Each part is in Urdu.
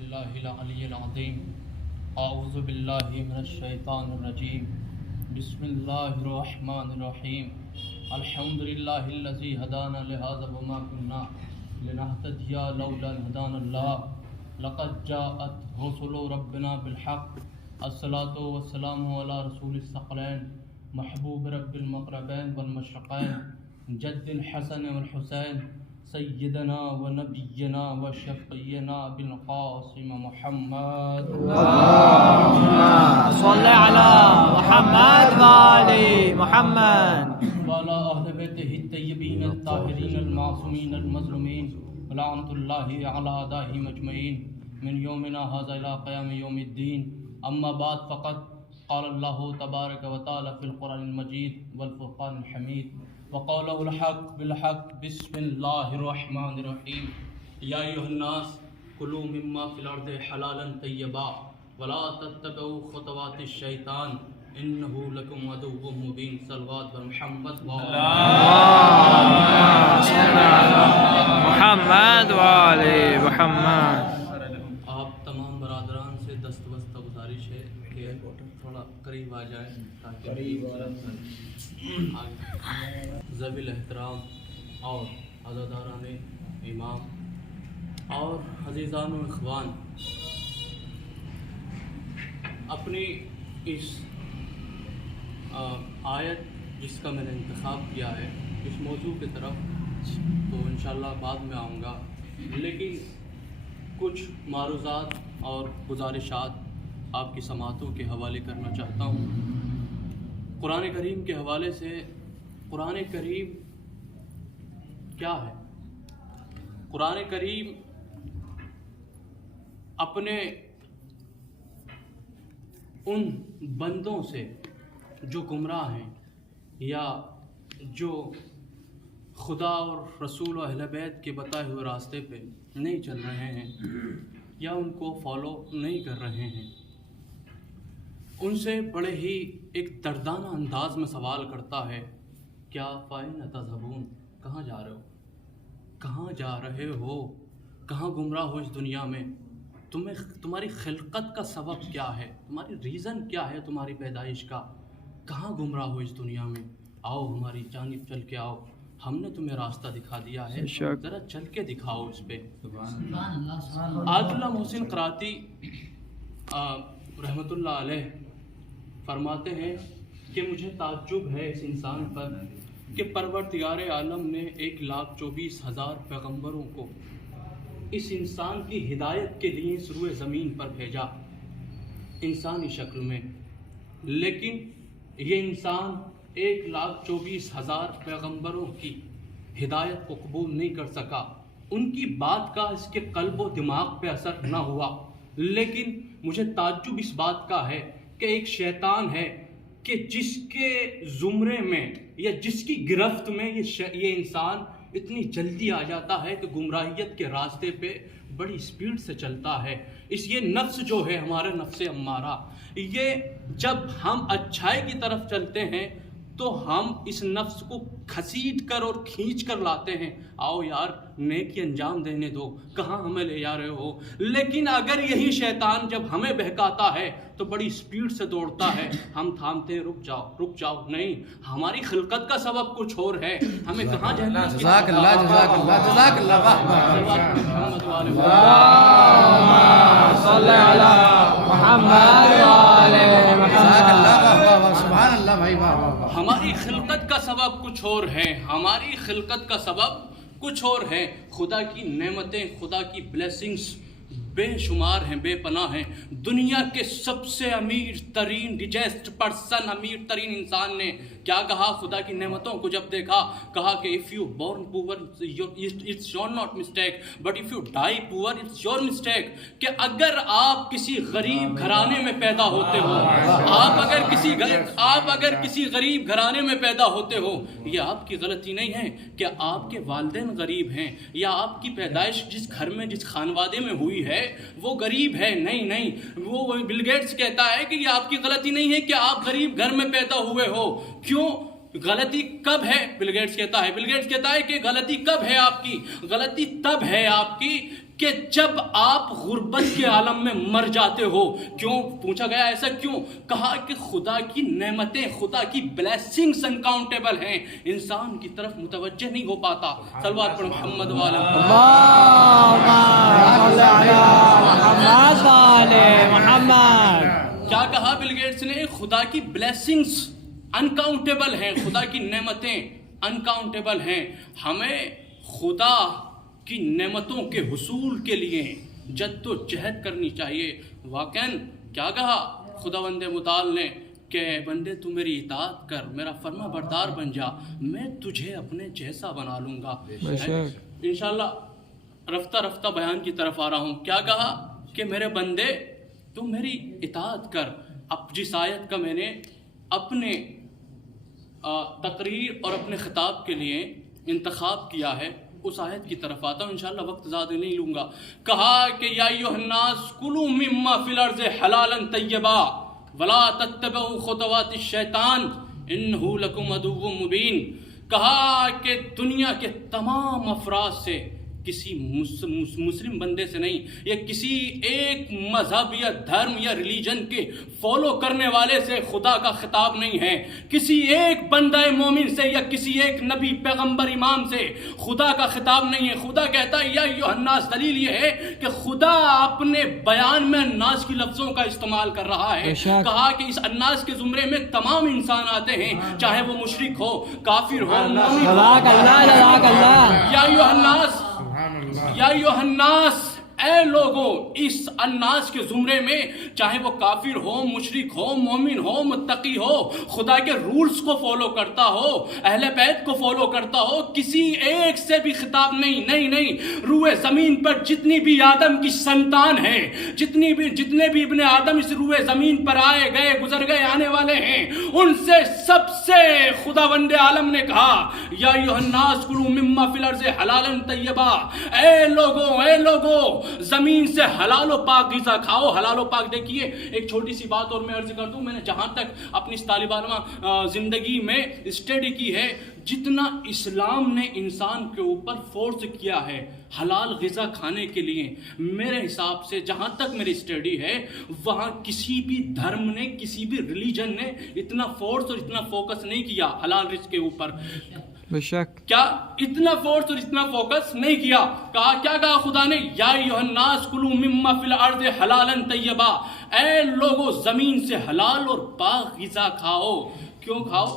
باللہ العلی العظیم اعوذ باللہ من الشیطان الرجیم بسم اللہ الرحمن الرحیم الحمد للہ الذی ہدانا لہذا وما كنا لنہتدی لولا ان ہدانا اللہ لقد جاءت رسل ربنا بالحق الصلاۃ والسلام علی رسول الثقلین محبوب رب المقربین والمشرقین جد الحسن والحسین سیدنا و نبینا و شفینا بالقاسم محمد صلی علی محمد و آل محمد وعلی اہل بیتہ الطیبین الطاہرین المعصومین المظلومین ولعنۃ اللہ علی اعدائہم اجمعین من یومنا ھذا الی قیام یوم الدین اما بعد فقط قال اللہ تبارک و تعالی فی القرآن المجید والفرقان الحمید وقوله الحق بالحق بسم اللہ الرحمن الرحیم یا ایھا الناس کلوا مما فی الارض حلالا طیبا ولا تتبعوا خطوات الشیطان انہ لکم عدو مبین صلوات بر محمد محمد و آل محمد۔ آپ تمام برادران سے دستبستہ گزارش ہے کہ تھوڑا قریب آ جائیں تاکہ ذوی الاحترام اور عزاداران امام اور عزیزان و اخوان اپنی اس آیت جس کا میں نے انتخاب کیا ہے اس موضوع کی طرف تو انشاءاللہ بعد میں آؤں گا، لیکن کچھ معروضات اور گزارشات آپ کی سماعتوں کے حوالے کرنا چاہتا ہوں۔ قرآن کریم کے حوالے سے قرآن کریم کیا ہے؟ قرآن کریم اپنے ان بندوں سے جو گمراہ ہیں یا جو خدا اور رسول و اہل بیت کے بتائے ہوئے راستے پہ نہیں چل رہے ہیں یا ان کو فالو نہیں کر رہے ہیں، ان سے بڑے ہی ایک دردانہ انداز میں سوال کرتا ہے، کیا فَأَيْنَ تَذْهَبُونَ؟ کہاں جا رہے ہو؟ کہاں جا رہے ہو؟ کہاں گمراہ ہو اس دنیا میں؟ تمہاری خلقت کا سبب کیا ہے؟ تمہاری ریزن کیا ہے تمہاری پیدائش کا؟ کہاں گمراہ ہو اس دنیا میں؟ آؤ ہماری جانب چل کے آؤ، ہم نے تمہیں راستہ دکھا دیا ہے، ذرا چل کے دکھاؤ اس پہ۔ عادل اللہ محسن قراتی رحمۃ اللہ علیہ فرماتے ہیں کہ مجھے تعجب ہے اس انسان پر کہ پروردگار عالم نے 1,24,000 پیغمبروں کو اس انسان کی ہدایت کے لیے اس روئے زمین پر بھیجا انسانی شکل میں، لیکن یہ انسان 1,24,000 پیغمبروں کی ہدایت کو قبول نہیں کر سکا، ان کی بات کا اس کے قلب و دماغ پہ اثر نہ ہوا۔ لیکن مجھے تعجب اس بات کا ہے کہ ایک شیطان ہے کہ جس کے زمرے میں یا جس کی گرفت میں یہ انسان اتنی جلدی آ جاتا ہے کہ گمراہیت کے راستے پہ بڑی سپیڈ سے چلتا ہے۔ یہ نفس جو ہے ہمارا نفس امارہ، یہ جب ہم اچھائی کی طرف چلتے ہیں تو ہم اس نفس کو گھسیٹ کر اور کھینچ کر لاتے ہیں، آؤ یار نیکی انجام دینے دو، کہاں ہمیں لے جا رہے ہو؟ لیکن اگر یہی شیطان جب ہمیں بہکاتا ہے تو بڑی سپیڈ سے دوڑتا ہے، ہم تھامتے ہیں، رک جاؤ، نہیں، ہماری خلقت کا سبب کچھ اور ہے، ہمیں کہاں جانا ہے؟ جزاک اللہ صلی علی محمد و آل محمد۔ سبحان اللہ بھائی، واہ۔ ہماری خلقت کا سبب کچھ اور ہے، ہماری خلقت کا سبب کچھ اور ہے۔ خدا کی نعمتیں، خدا کی بلیسنگز بے شمار ہیں، بے پناہ ہیں۔ دنیا کے سب سے امیر ترین ریچسٹ پرسن، امیر ترین انسان نے کیا کہا؟ خدا کی نعمتوں کو جب دیکھا، کہا کہ if you born poor it's your not mistake but if you die poor it's your mistake۔ کہ اگر آپ کسی غریب گھرانے میں پیدا ہوتے ہو، آپ اگر کسی غریب گھرانے میں پیدا ہوتے ہو، یہ آپ کی غلطی نہیں ہے کہ آپ کے والدین غریب ہیں یا آپ کی پیدائش جس گھر میں، جس خانوادے میں ہوئی ہے وہ غریب ہے، نہیں، وہ بل گیٹس کہتا ہے کہ یہ آپ کی غلطی نہیں ہے کہ آپ غریب گھر میں پیدا ہوئے ہو۔ کیوں؟ غلطی کب ہے؟ بل گیٹس کہتا ہے کہ غلطی کب ہے آپ کی؟ غلطی تب ہے آپ کی کہ جب آپ غربت کے عالم میں مر جاتے ہو، کیوں پوچھا گیا ایسا کیوں؟ کہا کہ خدا کی نعمتیں، خدا کی بلیسنگز انکاؤنٹیبل ہیں، انسان کی طرف متوجہ نہیں ہو پاتا۔ صلوات پر محمد والا محمد۔ کیا کہا بل گیٹس نے؟ خدا کی بلیسنگز انکاؤنٹیبل ہیں، خدا کی نعمتیں انکاؤنٹیبل ہیں۔ ہمیں خدا کی نعمتوں کے حصول کے لیے جد و جہد کرنی چاہیے۔ واقعاً کیا کہا خداوند متعال نے کہ بندے تو میری اطاعت کر، میرا فرما بردار بن جا، میں تجھے اپنے جیسا بنا لوں گا۔ انشاءاللہ رفتہ رفتہ بیان کی طرف آ رہا ہوں۔ کیا کہا کہ میرے بندے تو میری اطاعت کر۔ اب جس آیت کا میں نے اپنے تقریر اور اپنے خطاب کے لیے انتخاب کیا ہے، اس آیت کی طرف آتا ہوں، انشاءاللہ وقت زیادہ نہیں لوں گا۔ کہا کہ یا ایھا الناس کلوا مما فی الارض حلالا طیبا ولا تتبعوا خطوات الشیطان انہ لکم عدو مبین۔ کہا کہ دنیا کے تمام افراد سے، کسی مسلم بندے سے نہیں، یا کسی ایک مذہب یا دھرم یا ریلیجن کے فالو کرنے والے سے خدا کا خطاب نہیں ہے، کسی ایک بندہ مومن سے یا کسی ایک نبی پیغمبر امام سے خدا کا خطاب نہیں ہے۔ خدا کہتا ہے یا ایھا الناس، دلیل یہ ہے کہ خدا اپنے بیان میں الناس کی لفظوں کا استعمال کر رہا ہے۔ کہا کہ اس الناس کے زمرے میں تمام انسان آتے ہیں، چاہے وہ مشرک ہو، کافر ہو، مومن ہو۔ یا ایھا الناس، یا ایھا الناس، اے لوگوں، اس الناس کے زمرے میں چاہے وہ کافر ہو، مشرک ہو، مومن ہو، متقی ہو، خدا کے رولز کو فالو کرتا ہو، اہل بیت کو فالو کرتا ہو، کسی ایک سے بھی خطاب نہیں۔ روئے زمین پر جتنی بھی آدم کی سنتان ہے، جتنے بھی ابن آدم اس روئے زمین پر آئے گئے، گزر گئے، آنے والے ہیں، ان سے سب سے خداوند عالم نے کہا یا ایھا الناس کلوا مما فی الارض حلالا طیبا، اے لوگوں زمین سے حلال و پاک غذا کھاؤ۔ حلال و پاک، دیکھیے ایک چھوٹی سی بات اور میں عرض کر دوں، میں نے جہاں تک اپنی اس طالب علمہ زندگی میں اسٹڈی کی ہے، جتنا اسلام نے انسان کے اوپر فورس کیا ہے حلال غذا کھانے کے لیے، میرے حساب سے جہاں تک میری اسٹڈی ہے، وہاں کسی بھی دھرم نے، کسی بھی ریلیجن نے اتنا فورس اور اتنا فوکس نہیں کیا حلال رزق کے اوپر۔ بے شک کیا اتنا فورس اور اتنا فوکس نہیں کیا؟ کیا کہا خدا نے؟ یا ایھا الناس کلوا مما فی الارض حلالا طیبا، اے لوگوں زمین سے حلال اور پاک غذا کھاؤ۔ کیوں کھاؤ؟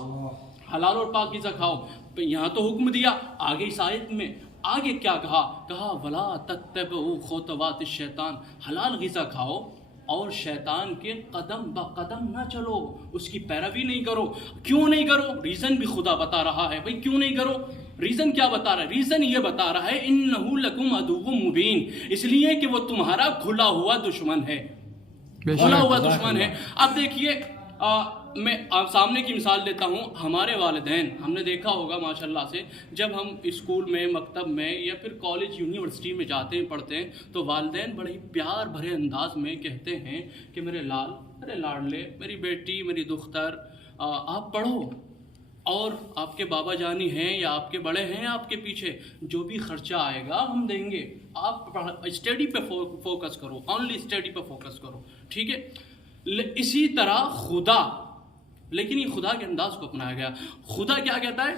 حلال اور پاک غذا کھاؤ۔ یہاں تو حکم دیا، آگے اس آیت میں آگے کیا کہا ولا تتبعوا خطوات الشیطان، حلال غذا کھاؤ اور شیطان کے قدم بقدم نہ چلو، اس کی پیروی نہیں کرو۔ کیوں نہیں کرو؟ ریزن بھی خدا بتا رہا ہے، بھائی کیوں نہیں کرو؟ ریزن کیا بتا رہا ہے؟ ریزن یہ بتا رہا ہے انہ لکم عدو مبین، اس لیے کہ وہ تمہارا کھلا ہوا دشمن ہے، کھلا ہوا دشمن ہے۔ اب دیکھیے میں سامنے کی مثال دیتا ہوں، ہمارے والدین، ہم نے دیکھا ہوگا ماشاءاللہ سے، جب ہم اسکول میں، مکتب میں یا پھر کالج یونیورسٹی میں جاتے ہیں، پڑھتے ہیں، تو والدین بڑے ہی پیار بھرے انداز میں کہتے ہیں کہ میرے لال، میرے لاڈلے، میری بیٹی، میری دختر، آپ پڑھو، اور آپ کے بابا جانی ہیں یا آپ کے بڑے ہیں آپ کے پیچھے، جو بھی خرچہ آئے گا ہم دیں گے، آپ اسٹڈی پہ فوکس کرو، اونلی اسٹڈی پہ فوکس کرو، ٹھیک ہے؟ اسی طرح خدا، لیکن یہ خدا کے انداز کو اپنایا گیا۔ خدا کیا کہتا ہے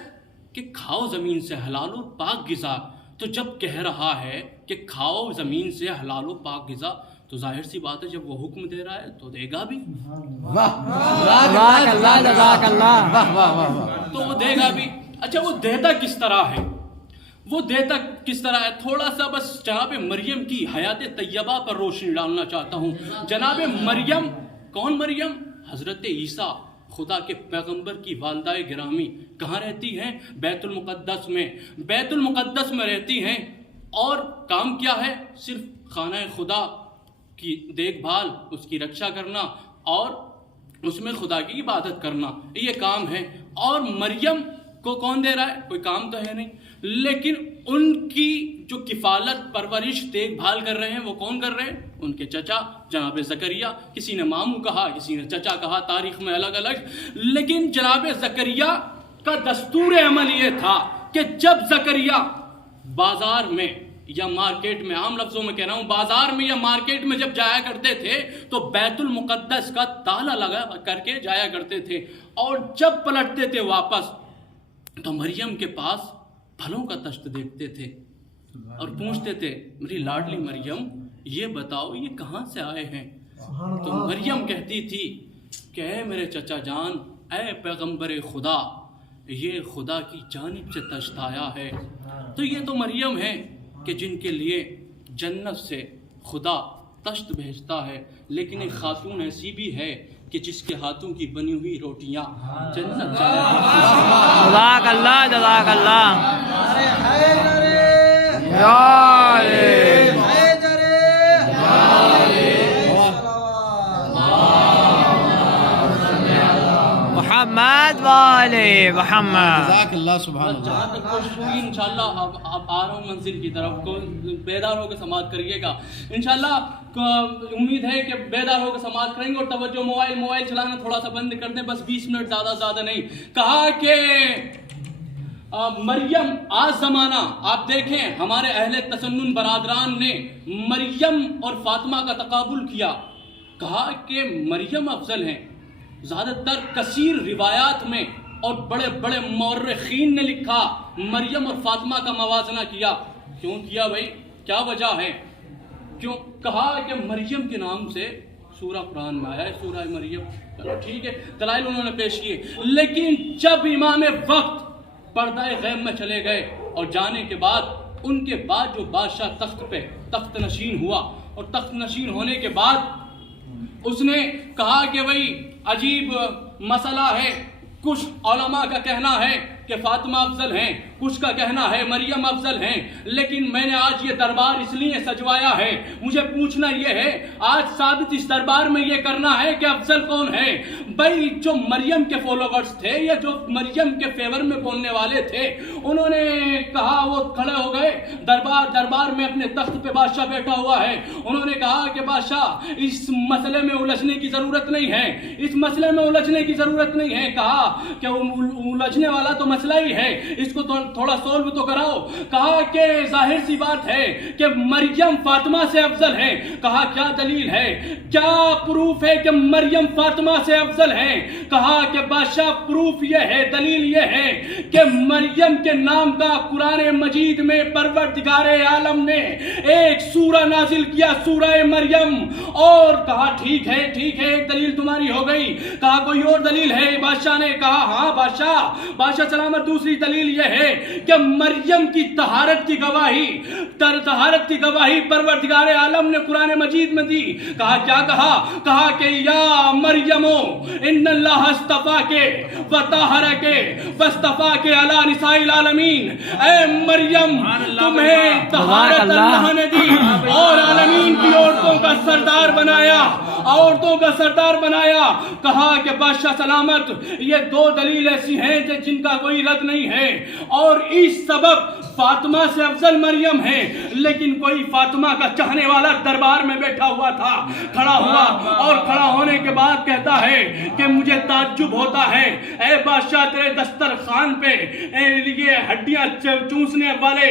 کہ کھاؤ زمین سے حلال و پاک غذا، تو جب کہہ رہا ہے کہ کھاؤ زمین سے حلال و پاک غذا، تو ظاہر سی بات ہے جب وہ حکم دے رہا ہے تو دے گا بھی، تو وہ دے گا بھی۔ اچھا وہ دیتا کس طرح ہے؟ وہ دیتا کس طرح ہے؟ تھوڑا سا بس جناب مریم کی حیات طیبہ پر روشنی ڈالنا چاہتا ہوں۔ جناب مریم، کون مریم؟ حضرت عیسیٰ، خدا کے پیغمبر کی والدہ گرامی، کہاں رہتی ہیں؟ بیت المقدس میں، بیت المقدس میں رہتی ہیں، اور کام کیا ہے؟ صرف خانہ خدا کی دیکھ بھال، اس کی رکشا کرنا اور اس میں خدا کی عبادت کرنا، یہ کام ہے۔ اور مریم کو کون دے رہا ہے؟ کوئی کام تو ہے نہیں، لیکن ان کی جو کفالت، پرورش، دیکھ بھال کر رہے ہیں وہ کون کر رہے ہیں؟ ان کے چچا جناب زکریا، کسی نے ماموں کہا، کسی نے چچا کہا، تاریخ میں الگ الگ، لیکن جناب زکریا کا دستور عمل یہ تھا کہ جب زکریا بازار میں یا مارکیٹ میں، عام لفظوں میں کہہ رہا ہوں، بازار میں یا مارکیٹ میں جب جایا کرتے تھے تو بیت المقدس کا تالا لگا کر کے جایا کرتے تھے، اور جب پلٹتے تھے واپس تو مریم کے پاس پھلوں کا تشت دیکھتے تھے اور پوچھتے تھے میری لاڈلی مریم یہ بتاؤ یہ کہاں سے آئے ہیں؟ تو مریم کہتی تھی کہ اے میرے چچا جان، اے پیغمبر خدا، یہ خدا کی جانب سے تشت آیا ہے۔ تو یہ تو مریم ہے کہ جن کے لیے جنت سے خدا تشت بھیجتا ہے، لیکن ایک خاتون ایسی بھی ہے کہ جس کے ہاتھوں کی بنی ہوئی روٹیاں جنت جائے۔ جزاک اللہ، جزاک اللہ۔ محمد والے محمد۔ جزاک اللہ، سبحان اللہ۔ جہاں تک کوشش ہوگی انشاءاللہ اب آ رہا ہوں منزل کی طرف، کو بیدار ہو کے سماعت کریے گا انشاءاللہ۔ امید ہے کہ بیدار ہو کے سماعت کریں گے، اور توجہ موبائل چلانا تھوڑا سا بند کر دیں، بس 20 منٹ زیادہ نہیں۔ کہا کہ مریم آج زمانہ آپ دیکھیں، ہمارے اہل تسنن برادران نے مریم اور فاطمہ کا تقابل کیا، کہا کہ مریم افضل ہیں۔ زیادہ تر کثیر روایات میں اور بڑے بڑے مورخین نے لکھا، مریم اور فاطمہ کا موازنہ کیا۔ کیوں کیا بھائی؟ کیا وجہ ہے؟ کیوں کہا کہ مریم کے نام سے سورہ قرآن میں آیا ہے، سورہ مریم۔ چلو ٹھیک ہے، دلائل انہوں نے پیش کیے، لیکن جب امام وقت پردہ غیب میں چلے گئے اور جانے کے بعد ان کے بعد جو بادشاہ تخت نشین ہوا، اور تخت نشین ہونے کے بعد اس نے کہا کہ بھئی عجیب مسئلہ ہے، کچھ علماء کا کہنا ہے کہ فاطمہ افضل ہیں، کچھ کا کہنا ہے مریم افضل ہیں، لیکن میں نے آج یہ دربار اس لیے سجوایا ہے، مجھے پوچھنا یہ ہے، آج ثابت اس دربار میں یہ کرنا ہے کہ افضل کون ہے؟ بھائی جو مریم کے فالوورز تھے یا جو مریم کے فیور میں بولنے والے تھے، انہوں نے کہا، وہ کھڑے ہو گئے دربار میں، اپنے تخت پہ بادشاہ بیٹھا ہوا ہے، انہوں نے کہا کہ بادشاہ اس مسئلے میں الجھنے کی ضرورت نہیں ہے، اس مسئلے میں الجھنے کی ضرورت نہیں ہے۔ کہا کہ الجھنے والا تو مسئلہ ہی ہے، اس کو تھوڑا سولو تو کراؤ۔ کہا کہ ظاہر سی بات ہے کہ مریم فاطمہ سے افضل ہے۔ کہا کیا دلیل ہے، کیا پروف ہے کہ مریم فاطمہ سے افضل ہے؟ کہا کہ بادشاہ پروف یہ ہے، دلیل یہ ہے کہ مریم کے نام کا قرآن مجید میں پروردگار عالم نے ایک سورہ نازل کیا، سورہ مریم۔ اور کہا ٹھیک ہے ایک دلیل تمہاری ہو گئی۔ کہا کوئی اور دلیل ہے؟ بادشاہ نے کہا ہاں بادشاہ سلامت، دوسری دلیل یہ ہے کہ مریم کی طہارت کی گواہی پروردگار عالم نے قرآن مجید میں دی۔ کہا کیا کہا کہ یا مریم ان اللہ اصطفاکے وطہرک واصطفاکے علی نساء العالمین، اے مریم تمہیں طہارت اللہ نے دی اور عالمین کی عورتوں کا سردار بنایا، کہا کہ بادشاہ سلامت یہ دو دلیل ایسی ہیں جن کا کوئی رد نہیں ہے، اور اس سبب فاطمہ سے افضل مریم ہے۔ لیکن کوئی فاطمہ کا چاہنے والا دربار میں بیٹھا ہوا تھا، کھڑا ہوا، اور کھڑا ہونے کے بعد کہتا ہے کہ مجھے تعجب ہوتا ہے اے بادشاہ، تیرے دسترخوان پہ یہ ہڈیاں چوسنے والے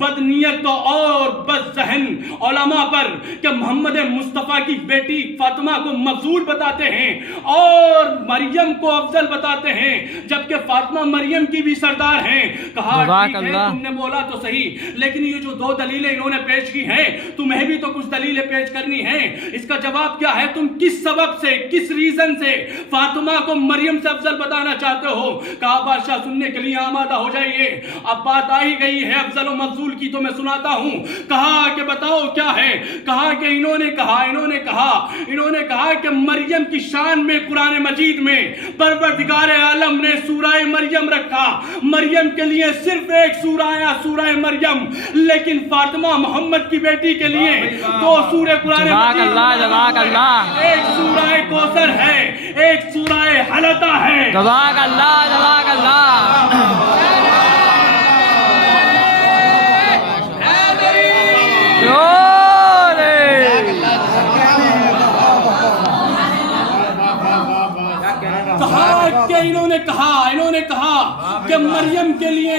بدنیت اور بد ذہن علماء پر کہ محمد مصطفیٰ کی بیٹی فاطمہ کو مفضول بتاتے ہیں اور مریم کو افضل بتاتے ہیں، جبکہ فاطمہ مریم کی بھی سردار ہیں۔ کہا ٹھیک ہے تم نے بولا تو صحیح، لیکن یہ جو دو دلیلیں انہوں نے پیش کی ہیں، تمہیں بھی تو کچھ دلیلیں پیش کرنی ہیں۔ اس کا جواب کیا ہے؟ تم کس سبب سے، کس ریزن سے فاطمہ کو مریم سے افضل بتانا چاہتے ہو؟ کہا بادشاہ سننے کے لیے آمادہ ہو جائیے، اب بات آئی گئی ہے افضل و مفضول کی تو میں سناتا ہوں۔ کہا کہ بتاؤ کیا ہے؟ کہا کہ انہوں نے کہا کہ مریم کی شان میں قرآن مجید میں پروردگار عالم نے سورہ مریم رکھا، مریم کے لیے صرف ایک سورہ آیا، سورہ مریم، لیکن فاطمہ محمد کی بیٹی کے لیے دو سورہ قرآن مجید، جزاک اللہ، ایک سورہ کوثر ہے، ایک سورہ حلقہ ہے۔ جزاک اللہ۔ انہوں نے کہا کہ مریم کے لیے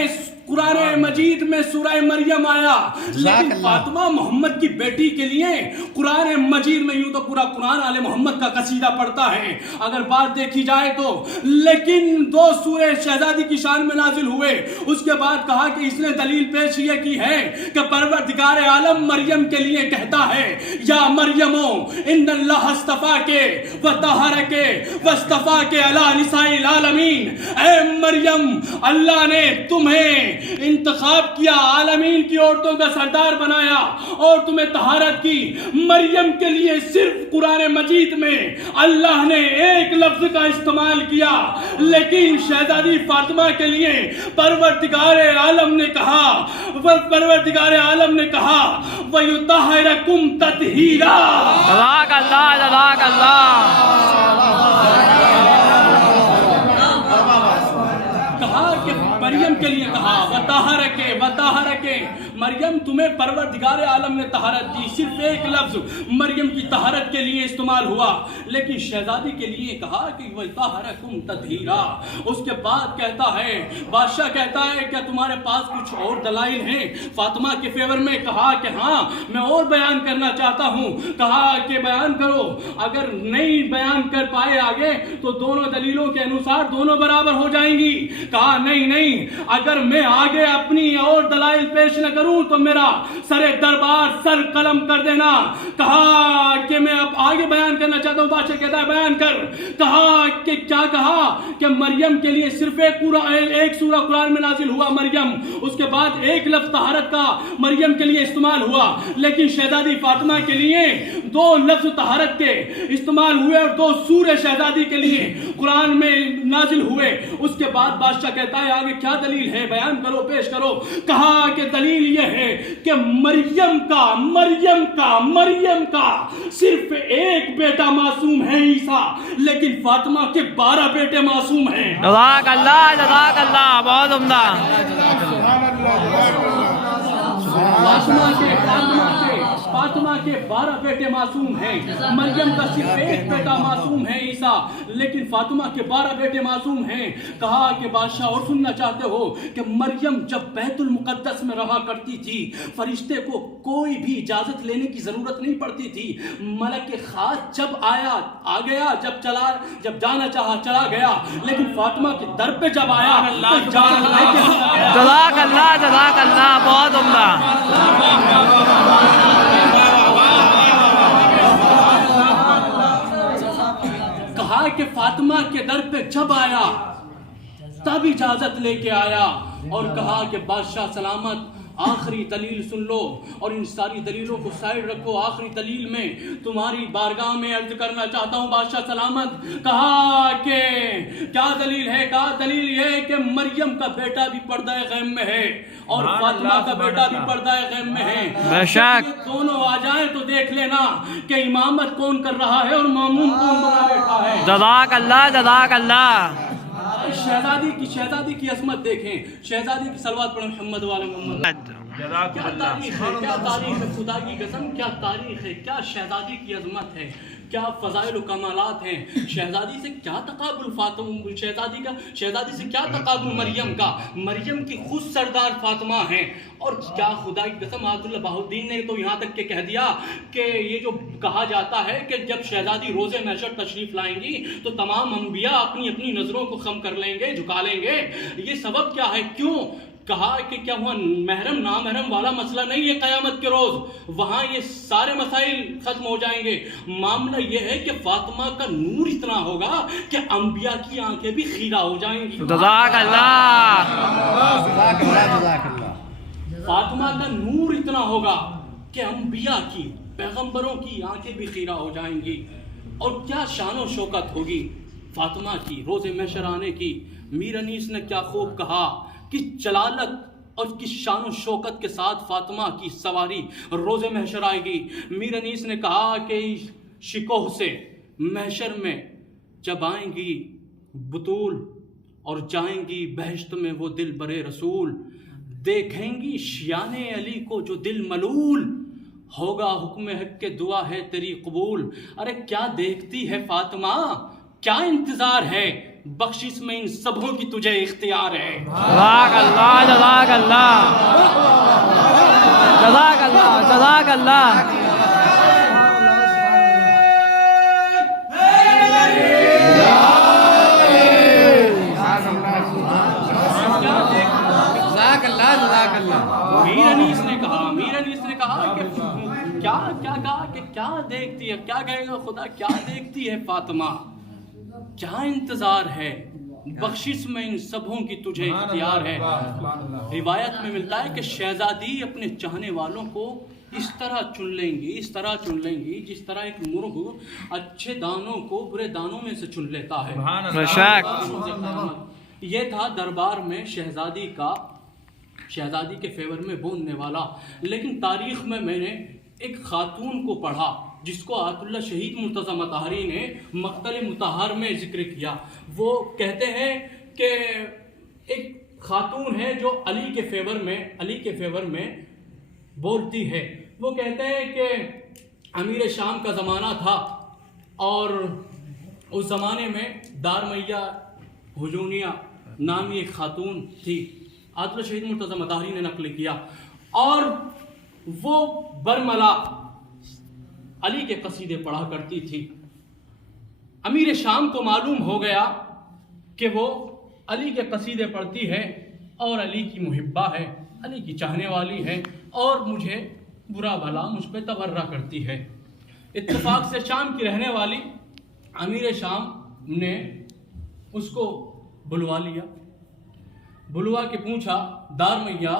قرآن مجید میں سورہ مریم آیا، لیکن فاطمہ محمد کی بیٹی کے لیے قرآن مجید میں یوں تو پورا قرآن آل محمد کا قصیدہ پڑھتا ہے اگر بات دیکھی جائے تو، لیکن 2 سورے شہزادی کی شان میں نازل ہوئے، اس کے بعد کہا کہ اس نے دلیل پیش یہ کی ہے کہ پروردگار عالم مریم کے لیے کہتا ہے یا مریمو ان اللہ اصطفاکے وطہرکے واصطفاکے علی نساء العالمین، اے مریم اللہ نے تمہیں انتخاب کیا، عالمین کی عورتوں کا سردار بنایا اور تمہیں طہارت کی۔ مریم کے لیے صرف قرآن مجید میں اللہ نے ایک لفظ کا استعمال کیا، لیکن شہزادی فاطمہ کے لیے پروردگار عالم نے کہا وَيُطَهِّرَكُمْ تَطْهِيرًا۔ جزاک اللہ، جزاک اللہ۔ کہا کہ مریم کے لیے کہا وطہرکے، مریم تمہیں پروردگار عالم نے طہارت دی، صرف ایک لفظ مریم کی طہارت کے لیے استعمال ہوا، لیکن شہزادی کے لیے کہا کہ وَطَهَّرَكُمْ تَطْهِيرًا۔ اس کے بعد کہتا ہے، بادشاہ کہتا ہے کہ تمہارے پاس کچھ اور دلائل ہیں فاطمہ کے فیور میں؟ کہا کہ ہاں میں اور بیان کرنا چاہتا ہوں۔ کہا کہ بیان کرو، اگر نہیں بیان کر پائے آگے تو دونوں دلیلوں کے انوسار دونوں برابر ہو جائیں گی۔ کہا نہیں، اگر میں آگے اپنی اور دلائل پیش نہ کروں تو میرا سر دربار سر قلم کر دینا۔ کہا کہ میں اب آگے بیان کرنا چاہتا ہوں۔ بادشاہ کہتا ہے بیان کر۔ کہا کہ کیا کہا کہ مریم کے لیے صرف ایک سورہ قرآن میں نازل ہوا مریم، اس کے بعد ایک لفظ طہارت کا مریم کے لیے استعمال ہوا، لیکن شہزادی فاطمہ کے لیے 2 لفظ طہارت کے استعمال ہوئے اور 2 سورے شہزادی کے لیے قرآن میں نازل ہوئے۔ اس کے بعد بادشاہ کہتا ہے آگے کیا دلیل ہے، بیان کرو، پیش کرو۔ کہا کہ دلیل یہ ہے کہ مریم کا صرف ایک بیٹا معصوم ہے عیسیٰ، لیکن فاطمہ کے 12 بیٹے معصوم ہیں۔ جزاک اللہ، جزاک اللہ، بہت عمدہ۔ فاطمہ کے 12 بیٹے معصوم ہیں، مریم کا صرف ایک بیٹا معصوم ہے عیسیٰ، لیکن فاطمہ کے 12 بیٹے معصوم ہیں۔ کہا کہ بادشاہ اور سننا چاہتے ہو کہ مریم جب بیت المقدس میں رہا کرتی تھی، فرشتے کو کوئی بھی اجازت لینے کی ضرورت نہیں پڑتی تھی، ملک خاص جب آ گیا، جب جانا چاہا چلا گیا، لیکن فاطمہ کے در پہ جب آیا تو جزاک اللہ، جزاک اللہ، بہت عمدہ۔ کہا کہ فاطمہ کے در پہ جب آیا تب اجازت لے کے آیا اور کہا کہ بادشاہ سلامت آخری دلیل سن لو اور ان ساری دلیلوں کو سائڈ رکھو، آخری دلیل میں تمہاری بارگاہ میں عرض کرنا چاہتا ہوں بادشاہ سلامت۔ کہا کہ کیا دلیل ہے؟ کہا دلیل یہ ہے کہ مریم کا بیٹا بھی پردہ غیب میں ہے اور فاطمہ کا بیٹا بھی پردہ غیب میں ہے، بے شک دونوں آ جائیں تو دیکھ لینا کہ امامت کون کر رہا ہے اور ماموم کون بنا بیٹھا ہے۔ جزاک اللہ، جزاک اللہ۔ شہزادی کی عظمت دیکھیں، شہزادی کی صلوات پڑھیں محمد والے محمد۔ کیا تاریخ ہے، کیا تاریخ ہے، خدا کی قسم کیا تاریخ ہے، کیا شہزادی کی عظمت ہے، کیا فضائل و کمالات ہیں۔ شہزادی سے کیا تقابل فاطمہ، شہزادی سے کیا تقابل مریم کا، مریم کی خود سردار فاطمہ ہیں۔ اور کیا خدا کی قسم عبد اللہ بہاء الدین نے تو یہاں تک کہ کہہ دیا کہ یہ جو کہا جاتا ہے کہ جب شہزادی روزے محشر تشریف لائیں گی تو تمام انبیاء اپنی اپنی نظروں کو خم کر لیں گے، جھکا لیں گے۔ یہ سبب کیا ہے، کیوں؟ کہا کہ کیا وہاں محرم نامحرم والا مسئلہ نہیں ہے قیامت کے روز، وہاں یہ سارے مسائل ختم ہو جائیں گے۔ معاملہ یہ ہے کہ فاطمہ کا نور اتنا ہوگا کہ انبیاء کی آنکھیں بھی خیرہ ہو جائیں گی۔ جزاک اللہ، جزاک اللہ۔ فاطمہ کا نور اتنا ہوگا کہ انبیاء کی، پیغمبروں کی آنکھیں بھی خیرہ ہو جائیں گی۔ اور کیا شان و شوکت ہوگی فاطمہ کی روز محشر آنے کی۔ میر انیس نے کیا خوب کہا، کس جلالت اور کس شان و شوکت کے ساتھ فاطمہ کی سواری روز محشر آئے گی۔ میر انیس نے کہا کہ شکوہ سے محشر میں جب آئیں گی بطول اور جائیں گی بہشت میں وہ دل برے رسول، دیکھیں گی شیان علی کو جو دل ملول، ہوگا حکم حق کے دعا ہے تیری قبول۔ ارے کیا دیکھتی ہے فاطمہ، کیا انتظار ہے، بخشش میں ان سبوں کی تجھے اختیار ہے۔ جزاک اللہ جزاک اللہ جزاک اللہ جزاک اللہ۔ میر انیس نے کہا کہ کیا دیکھتی ہے، کیا کہے گا خدا، کیا دیکھتی ہے فاطمہ، کیا انتظار ہے، بخشش میں ان سبوں کی تجھے اختیار ہے۔ روایت میں ملتا ہے کہ شہزادی اپنے چاہنے والوں کو اس طرح چن لیں گی جس طرح ایک مرغ اچھے دانوں کو برے دانوں میں سے چن لیتا ہے۔ یہ تھا دربار میں شہزادی کے فیور میں بولنے والا۔ لیکن تاریخ میں نے ایک خاتون کو پڑھا جس کو آیت اللہ شہید مرتضی مطہری نے مقتل مطہر میں ذکر کیا۔ وہ کہتے ہیں کہ ایک خاتون ہے جو علی کے فیور میں بولتی ہے۔ وہ کہتے ہیں کہ امیر شام کا زمانہ تھا اور اس زمانے میں دارمیہ ہجونیہ نامی ایک خاتون تھی، آیت اللہ شہید مرتضی مطہری نے نقل کیا، اور وہ برملا علی کے قصیدے پڑھا کرتی تھی۔ امیر شام کو معلوم ہو گیا کہ وہ علی کے قصیدے پڑھتی ہے اور علی کی محبہ ہے، علی کی چاہنے والی ہے، اور مجھے برا بھلا مجھ پہ تبرہ کرتی ہے۔ اتفاق سے شام کی رہنے والی امیر شام نے اس کو بلوا کے پوچھا، دارمیہ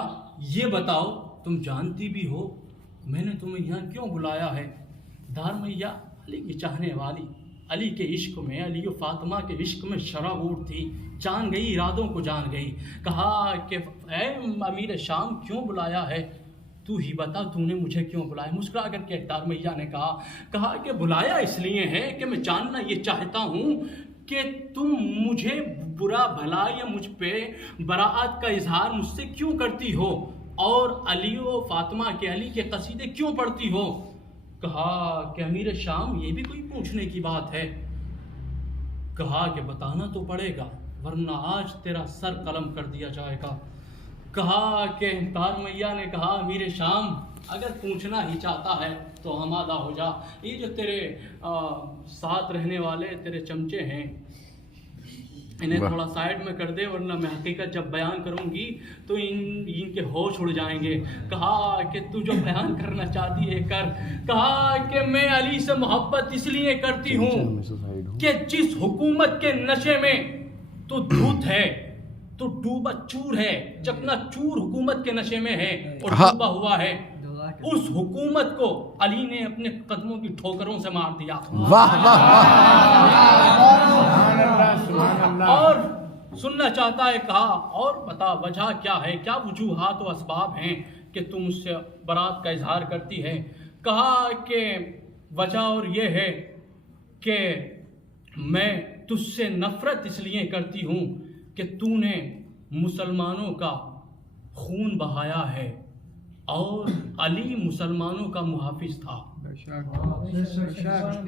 یہ بتاؤ تم جانتی بھی ہو میں نے تمہیں یہاں کیوں بلایا ہے؟ دارمیہ علی کی چاہنے والی، علی کے عشق میں، علی و فاطمہ کے عشق میں شرابور تھی، جان گئی، ارادوں کو جان گئی۔ کہا کہ اے امیر شام کیوں بلایا ہے، تو ہی بتا تو نے مجھے کیوں بلایا؟ مسکرا کر کے دارمیہ نے کہا کہ بلایا اس لیے ہے کہ میں جاننا یہ چاہتا ہوں کہ تم مجھے برا بھلا یا مجھ پہ براعت کا اظہار مجھ سے کیوں کرتی ہو، اور علی و فاطمہ کے علی کے قصیدے کیوں پڑھتی ہو؟ کہا کہ امیر شام یہ بھی کوئی پوچھنے کی بات ہے؟ کہا کہ بتانا تو پڑے گا ورنہ آج تیرا سر قلم کر دیا جائے گا۔ کہا کہ دارمیہ نے کہا امیر شام اگر پوچھنا ہی چاہتا ہے تو آمادہ ہو جا، یہ جو تیرے ساتھ رہنے والے تیرے چمچے ہیں انہیں تھوڑا سائیڈ میں کر دے ورنہ میں حقیقت جب بیان کروں گی تو ان کے ہوش اڑ جائیں گے۔ کہا کہ تو جو بیان کرنا چاہتی ہے کر۔ کہا کہ میں علی سے محبت اس لیے کرتی ہوں کہ جس حکومت کے نشے میں تو دھوت ہے، تو ڈوبا چور ہے، چکنا چور حکومت کے نشے میں ہے اور ڈوبا ہوا ہے، اس حکومت کو علی نے اپنے قدموں کی ٹھوکروں سے مار دیا۔ اور سننا چاہتا ہے، کہا اور بتا وجہ کیا ہے، کیا وجوہات و اسباب ہیں کہ تم اس سے برات کا اظہار کرتی ہے؟ کہا کہ وجہ اور یہ ہے کہ میں تجھ سے نفرت اس لیے کرتی ہوں کہ تو نے مسلمانوں کا خون بہایا ہے اور علی مسلمانوں کا محافظ تھا۔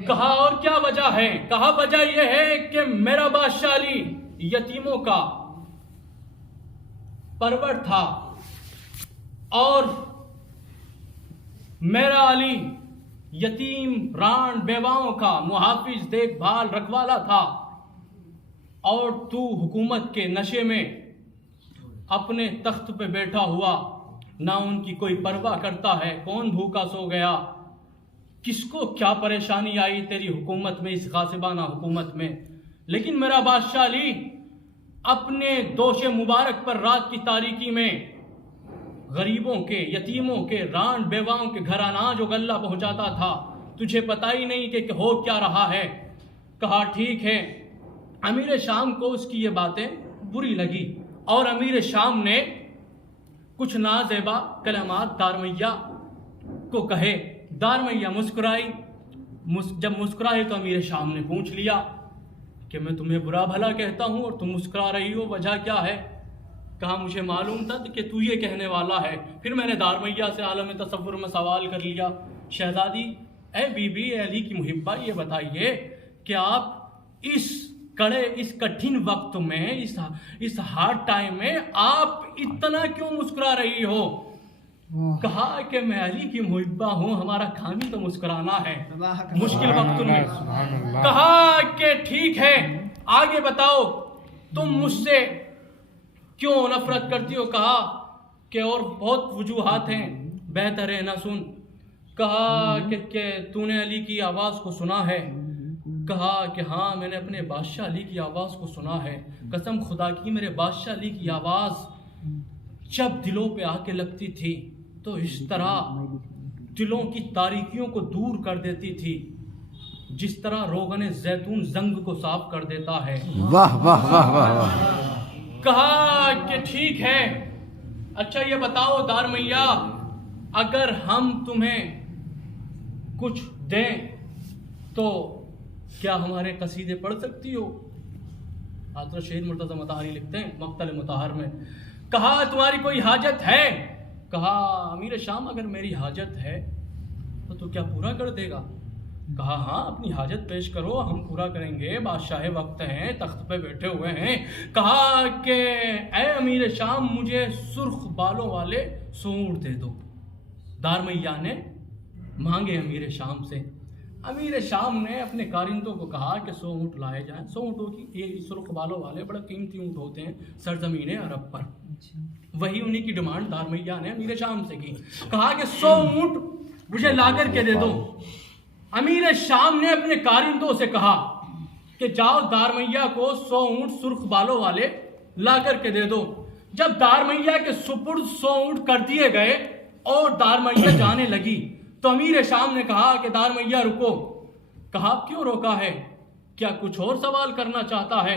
کہا اور کیا وجہ ہے؟ کہا وجہ یہ ہے کہ میرا بادشاہ علی یتیموں کا پرور تھا اور میرا علی یتیم ران بیواؤں کا محافظ دیکھ بھال رکھوالا تھا، اور تو حکومت کے نشے میں اپنے تخت پہ بیٹھا ہوا، نہ ان کی کوئی پرواہ کرتا ہے، کون بھوکا سو گیا، کس کو کیا پریشانی آئی تیری حکومت میں، اس غاصبانہ حکومت میں۔ لیکن میرا بادشاہ علی اپنے دوش مبارک پر رات کی تاریکی میں غریبوں کے، یتیموں کے، ران بیواؤں کے گھر اناج و غلہ پہنچاتا تھا، تجھے پتہ ہی نہیں کہ ہو کیا رہا ہے۔ کہا ٹھیک ہے۔ امیر شام کو اس کی یہ باتیں بری لگی اور امیر شام نے کچھ نازیبا کلمات دارمیہ کو کہے۔ دارمیہ مسکرائی، جب مسکرائی تو امیر شام نے پوچھ لیا کہ میں تمہیں برا بھلا کہتا ہوں اور تم مسکرا رہی ہو، وجہ کیا ہے؟ کہا مجھے معلوم تھا کہ تو یہ کہنے والا ہے۔ پھر میں نے دارمیہ سے عالم تصور میں سوال کر لیا، شہزادی اے بی بی اے علی کی محبہ یہ بتائیے کہ آپ اس کڑے اس کٹھن وقت میں اس ہارڈ ٹائم میں آپ اتنا کیوں مسکرا رہی ہو؟ کہا کہ میں علی کی محبہ ہوں، ہمارا کام ہی تو مسکرانا ہے مشکل وقت میں۔ کہا کہ ٹھیک ہے، آگے بتاؤ تم مجھ سے کیوں نفرت کرتی ہو؟ کہا کہ اور بہت وجوہات ہیں، بہتر ہے نہ سن۔ کہا کہ تو نے علی کی آواز کو سنا ہے؟ کہا کہ ہاں میں نے اپنے بادشاہ علی کی آواز کو سنا ہے، قسم خدا کی میرے بادشاہ علی کی آواز جب دلوں پہ آ کے لگتی تھی تو اس طرح دلوں کی تاریکیوں کو دور کر دیتی تھی جس طرح روغن زیتون زنگ کو صاف کر دیتا ہے۔ واہ واہ واہ واہ واہ۔ کہا کہ ٹھیک ہے، اچھا یہ بتاؤ دار میاں، اگر ہم تمہیں کچھ دیں تو کیا ہمارے قصیدے پڑھ سکتی ہو؟ حضرت شہید مرتضی مطہری لکھتے ہیں مقتل مطہر میں۔ کہا تمہاری کوئی حاجت ہے؟ کہا امیر شام اگر میری حاجت ہے تو کیا پورا کر دے گا؟ کہا ہاں اپنی حاجت پیش کرو، ہم پورا کریں گے، بادشاہ وقت ہیں، تخت پہ بیٹھے ہوئے ہیں۔ کہا کہ اے امیر شام مجھے سرخ بالوں والے سونٹ دے دو۔ دار میاں نے مانگے امیر شام سے۔ امیر شام نے اپنے کارندوں کو کہا کہ 100 اونٹ لائے جائیں۔ 100 اونٹوں کی یہ سرخ بالوں والے بڑا قیمتی اونٹ ہوتے ہیں سرزمین عرب پر، وہی انہی کی ڈیمانڈ دار میاں نے امیر شام سے کی۔ کہا کہ 100 اونٹ مجھے لا کر کے دے دو۔ امیر شام نے اپنے کارندوں سے کہا کہ جاؤ دار میاں کو 100 اونٹ سرخ بالوں والے لا کر کے دے دو۔ جب دار میاں کے سپرد 100 اونٹ کر دیے گئے اور دار میاں جانے لگی تو امیر شام نے کہا کہ دار میاں رکو۔ کہا کیوں روکا ہے؟ کیا کچھ اور سوال کرنا چاہتا ہے؟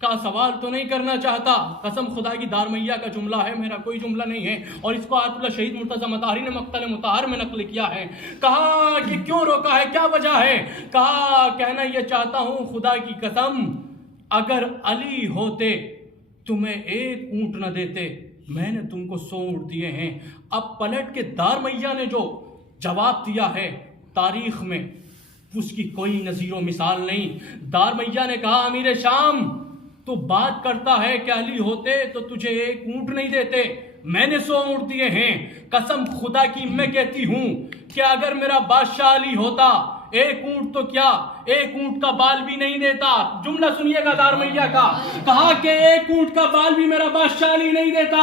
کہا سوال تو نہیں کرنا چاہتا، قسم خدا کی دار میاں کا جملہ ہے، میرا کوئی جملہ نہیں ہے، اور اس کو آیت اللہ شہید مرتضی مطہری نے مقتل مطہر میں نقل کیا ہے۔ کہا کہ کیوں روکا ہے، کیا وجہ ہے؟ کہا کہنا یہ چاہتا ہوں خدا کی قسم اگر علی ہوتے تمہیں 1 اونٹ نہ دیتے، میں نے تم کو 100 اونٹ دیے ہیں۔ اب پلٹ کے دار میاں نے جو جواب دیا ہے تاریخ میں اس کی کوئی نظیر و مثال نہیں۔ دار میاں نے کہا امیر شام تو بات کرتا ہے کہ علی ہوتے تو تجھے 1 اونٹ نہیں دیتے، میں نے 100 اونٹ دیے ہیں۔ قسم خدا کی میں کہتی ہوں کہ اگر میرا بادشاہ علی ہوتا 1 اونٹ تو کیا 1 اونٹ کا بال بھی نہیں دیتا۔ جملہ سنیے گا دار میاں کا۔ کہا کہ 1 اونٹ کا بال بھی میرا بادشاہ علی نہیں دیتا۔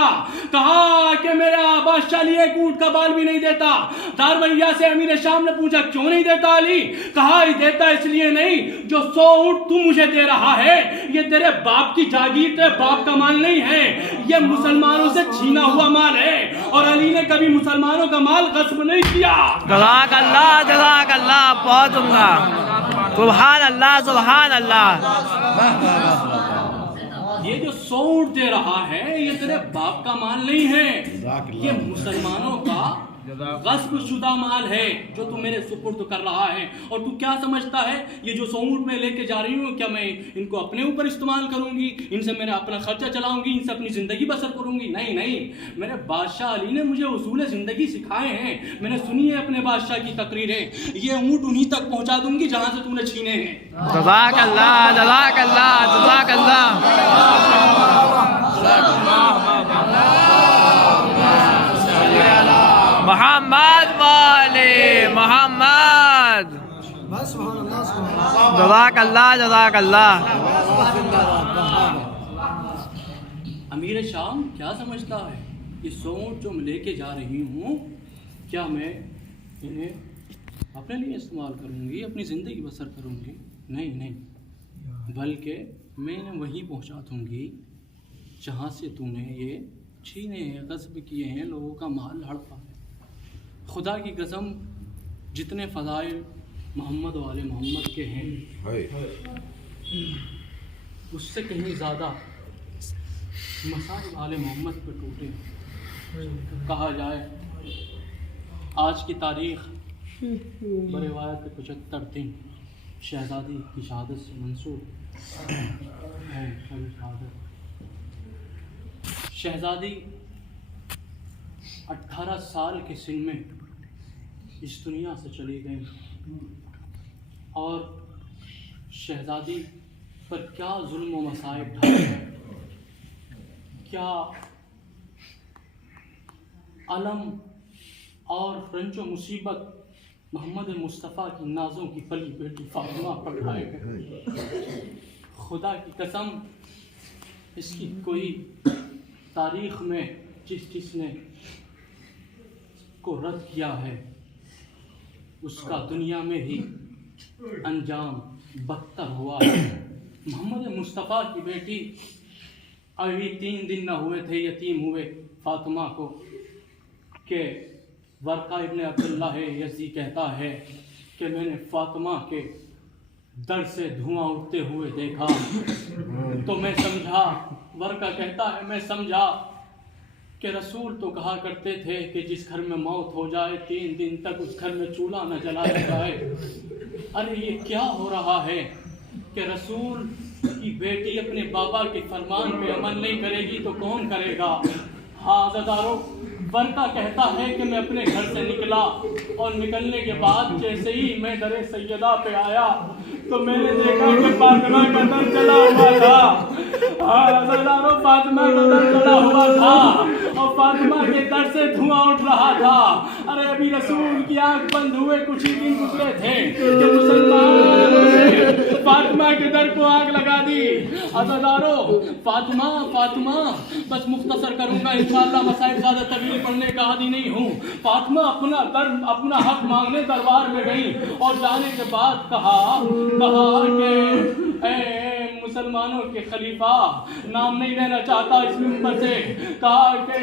کہا کہ میرا بادشاہ علی 1 اونٹ کا بال بھی نہیں دیتا۔ دار میاں سے امیر شام نے پوچھا کیوں نہیں دیتا علی؟ کہا دیتا اس لیے نہیں، جو 100 اونٹ تو مجھے دے رہا ہے یہ تیرے باپ کی جاگیر، تیرے باپ کا مال نہیں ہے، یہ مسلمانوں سے چھینا ہوا مال ہے، اور علی نے کبھی مسلمانوں کا مال غصب نہیں کیا۔ جزاک اللہ بہت عمدہ، سبحان اللہ سبحان اللہ۔ یہ جو 100 اونٹ دے رہا ہے یہ تیرے باپ کا مال نہیں ہے، یہ مسلمانوں کا غصب شدہ مال ہے جو تو میرے سپرد کر رہا ہے۔ اور تو کیا سمجھتا ہے یہ جو 100 اونٹ میں لے کے جا رہی ہوں کیا میں ان کو اپنے اوپر استعمال کروں گی، ان سے میرا اپنا خرچہ چلاؤں گی، ان سے اپنی زندگی بسر کروں گی؟ نہیں نہیں، میرے بادشاہ علی نے مجھے اصول زندگی سکھائے ہیں، میں نے سنی ہے اپنے بادشاہ کی تقریریں، یہ اونٹ انہی تک پہنچا دوں گی جہاں سے تو نے چھینے ہیں۔ جزاک اللہ جزاک اللہ جزاک اللہ۔ محمد والے محمد، جزاک اللہ جزاک اللہ۔ امیر شام کیا سمجھتا ہے یہ 100 اونٹ جو میں لے کے جا رہی ہوں کیا میں انہیں اپنے لیے استعمال کروں گی، اپنی زندگی بسر کروں گی؟ نہیں نہیں، بلکہ میں انہیں وہیں پہنچا دوں گی جہاں سے تو نے یہ چھینے ہیں، غصب کیے ہیں، لوگوں کا مال ہڑپا ہے۔ خدا کی قسم جتنے فضائل محمد والے محمد کے ہیں اس سے کہیں زیادہ مسائل آل محمد پہ ٹوٹے۔ کہا جائے آج کی تاریخ بروایت 75 دن شہزادی کی شہادت سے منسوب ہے۔ شہزادی 18 سال کے سن میں اس دنیا سے چلی گئی، اور شہزادی پر کیا ظلم و مصائب ڈھائے، کیا علم اور رنج و مصیبت محمد مصطفیٰ کی نازوں کی پلی بیٹی فاطمہ پر ڈھائے گئے۔ خدا کی قسم، اس کی کوئی تاریخ میں جس نے کو رد کیا ہے، اس کا دنیا میں ہی انجام بدتر ہوا ہے۔ محمد مصطفیٰ کی بیٹی ابھی 3 دن نہ ہوئے تھے یتیم ہوئے فاطمہ کو، کہ ورقہ ابن عبداللہ یزدی کہتا ہے کہ میں نے فاطمہ کے در سے دھواں اٹھتے ہوئے دیکھا تو میں سمجھا، ورقہ کہتا ہے میں سمجھا کہ رسول تو کہا کرتے تھے کہ جس گھر میں موت ہو جائے 3 دن تک اس گھر میں چولہا نہ جلایا جائے۔ ارے یہ کیا ہو رہا ہے کہ رسول کی بیٹی اپنے بابا کے فرمان پہ عمل نہیں کرے گی تو کون کرے گا؟ ہاں عزیزارو، ورقہ کہتا ہے کہ میں اپنے گھر سے نکلا اور نکلنے کے بعد جیسے ہی میں در سیدہ پہ آیا تو میں نے دیکھا کہ فاطمہ کا در چلا ہوا تھا۔ ہاں عزیزارو، فاطمہ کا در چلا ہوا تھا اور فاطمہ کے در سے دھواں اٹھ رہا تھا۔ ارے ابھی رسول کی آنکھ بند ہوئے کچھ ہی دن گزرے تھے کہ مسلمانوں نے فاطمہ کے در کو آگ لگا دی۔ عزیزارو، فاطمہ بس مختصر کروں گا انشاءاللہ، مسائل زیادہ طویل پڑھنے کا عادی نہیں ہوں۔ فاطمہ اپنا حق مانگنے دربار میں گئی اور جانے کے بعد کہا کہ اے مسلمانوں کے خلیفہ، نام نہیں لینا چاہتا اس منبر سے، کہا کہ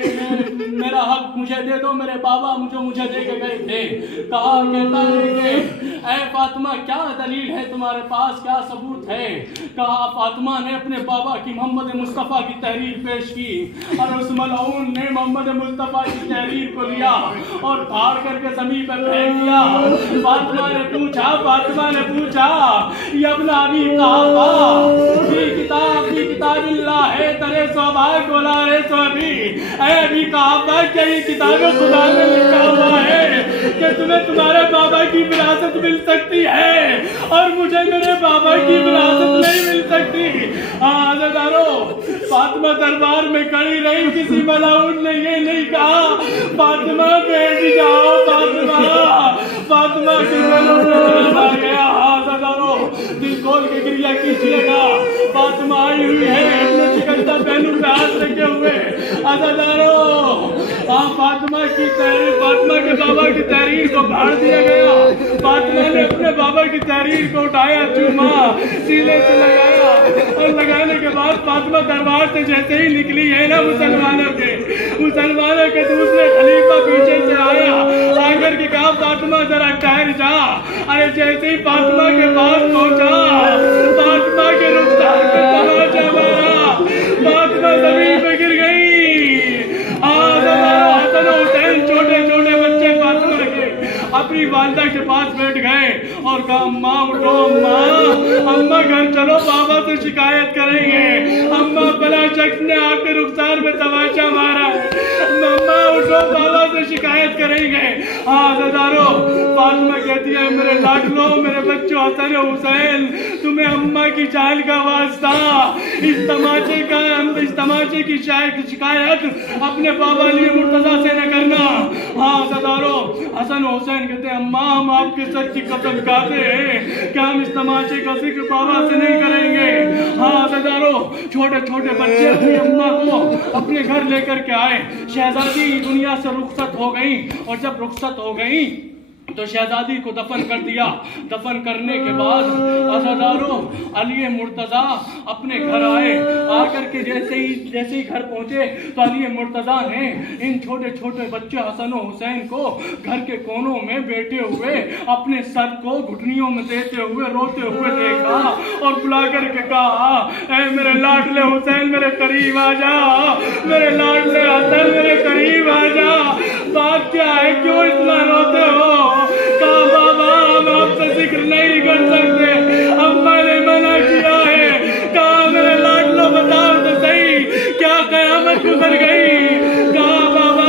میرا حق مجھے دے دو، میرے بابا مجھے دے کے گئے تھے۔ کہتا ہے کہ اے فاطمہ کیا دلیل ہے تمہارے پاس، کیا ثبوت ہے؟ کہا فاطمہ نے اپنے بابا کی محمد مصطفیٰ کی تحریر پیش کی اور اس ملعون نے محمد مصطفیٰ کی تحریر کو لیا اور پھاڑ کر کے زمین پر پھینک دیا۔ فاطمہ نے پوچھا یہ اپنا ابھی کہا فی کتاب اللہ ہے ترے سوبھاگ گولارے سوبھی، اے ابھی کہا کہ یہ کتاب خدا نے لکھا ہوا ہے کہ تمہیں تمہارے بابا کی وراثت مل سکتی ہے اور مجھے میرے بابا کی وراثت نہیں مل سکتی۔ عزیزارو، فاطمہ دربار میں کھڑی رہی، کسی ملعون نے یہ نہیں کہا فاطمہ بیٹھ جاؤ، فاطمہ کے دلوں میں آ گیا۔ عزیزارو، دل کھول کے گریہ کیجیے گا، فاطمہ آئی ہوئی ہے اپنے چکندر پہلو پہ ہاتھ رکھے ہوئے۔ عزیزارو، فاطمہ کے بابا کی تحریر کو پھاڑ دیا گیا۔ فاطمہ نے اپنے بابا کی تحریر کو اٹھایا، چوما، سینے سے لگایا اور لگانے کے بعد فاطمہ دربار سے جیسے ہی نکلی ہے نا مسلمانوں کے دوسرے خلیفہ پیچھے سے آیا، آ کر کے کہا فاطمہ ذرا ٹھہر جا۔ ارے جیسے ہی فاطمہ کے پاس پہنچا، فاطمہ کے رخسار پہ تماچا مارا، فاطمہ زمین پہ گر گئی۔ حسن و حسین چھوٹے بچے فاطمہ کے اپنی والدہ کے پاس بیٹھ گئے اور کہا اماں اٹھو، اماں گھر چلو، بابا سے شکایت کریں گے، اماں بلا شخص نے آپ کے رخسار میں تماچا مارا، اماں اٹھو، بابا سے شکایت کریں گے۔ عزیزارو، فاطمہ کہتی ہے میرے لاڈلو، میرے بچوں حسن و حسین، تمہیں اماں کی جان کا واسطہ، اس تماچے کی شکایت اپنے بابا علی مرتضیٰ سے نہ کرنا۔ عزیزارو، حسن و حسین کہتے ہیں اماں ہم آپ کے سچ کی قسم کھاتے ہیں کہ ہم اس تماچے کا ذکر بابا سے نہیں کریں گے۔ عزیزارو، چھوٹے بچے اپنی اماں کو اپنے گھر لے کر کے آئے۔ شہزادی دنیا سے رخصت ہو گئی اور جب رخصت ہو گئی تو شہزادی کو دفن کر دیا۔ دفن کرنے کے بعد عزیزارو، علی مرتضیٰ اپنے گھر آئے، آ کر کے جیسے ہی گھر پہنچے تو علی مرتضیٰ نے ان چھوٹے بچے حسن و حسین کو گھر کے کونوں میں بیٹھے ہوئے اپنے سر کو گھٹنیوں میں دیتے ہوئے روتے ہوئے دیکھا اور بلا کر کے کہا اے میرے لاڈلے حسین میرے قریب آ جا، میرے لاڈلے حسن میرے قریب آ جا، بات کیا ہے کیوں اتنا روتے ہو؟ کہا بابا ہم آپ سے ذکر نہیں کر سکتے، اماں نے منع کیا ہے۔ کہا میرے لاڈلو بتاؤ تو صحیح کیا قیامت گزر گئی؟ کہا بابا